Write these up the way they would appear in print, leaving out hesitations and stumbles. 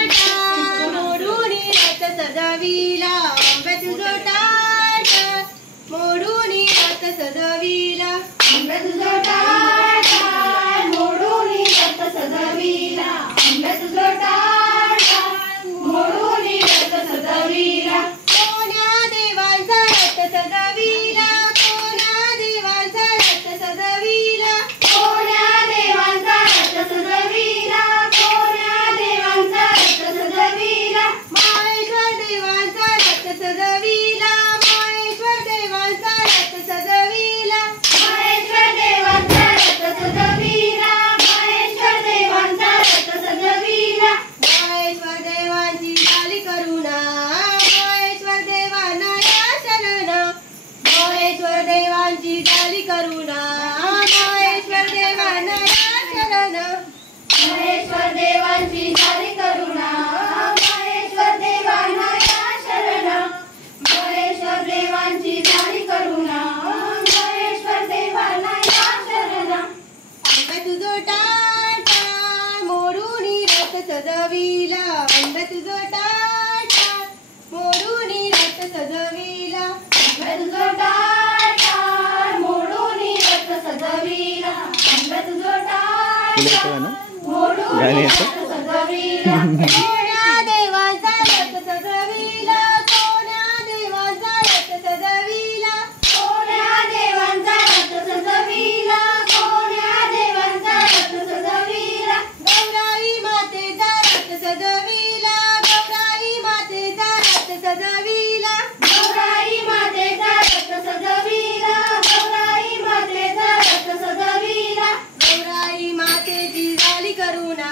मोडून रथ सजविला आंब्या तुझं टाट मोडून रथ सजविला आंब्या तुझं टाट मोडून रथ सजविला आंब्या तुझं टाट मोडून रथ सजविला कोण्या देवांचा रथ सजविला कोण्या देवांचा रथ सजविला कोण्या देवांचा रथ सजविला कोण्या देवांचा रथ सजविला माहेश्वर देवांचा रथ सजविला माहेश्वर देवांचा रथ सजविला माहेश्वर देवांचा रथ सजविला माहेश्वर देवांचा रथ सजविला माहेश्वर देवांची झाली करुणा माहेश्वर देवांना या शरण माहेश्वर देवांची झाली करुणा माहेश्वर देवांना या शरण महेश्वर देवांची झाली करुणा महेश्वर देवांना या शरण महेश्वर देवांची झाली करुणा महेश्वर देवांना या शरण आंब्या तुझं टाट मोडून रथ सजविला आंब्या तुझं टाट मोडून रथ सजविला आंब्या तुझं टाट मोडून रथ सजविला आंब्या तुझं टाट मोडून रथ सजविला कोण्या देवांचा रथ सजविला कोण्या देवांचा रथ सजविला कोण्या देवांचा रथ सजविला कोण्या देवांचा रथ सजविला गौराई मातेचा रथ सजविला गौराई मातेचा रथ सजविला गौराई मातेचा रथ सजविला गौराई मातेचा रथ सजविला गौराई मातेची झाली करुणा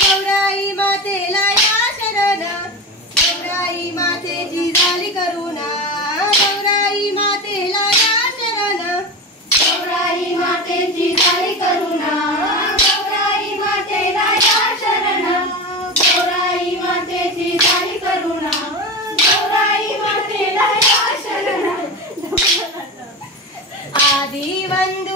गौराई मातेला या शरण गौराई मातेची झाली करुणा गौराई मातेला या शरण गौराई मातेची झाली करुणा गौराई मातेला या शरण गौराई मातेची झाली करुणा गौराई मातेला या शरण आदि वंदे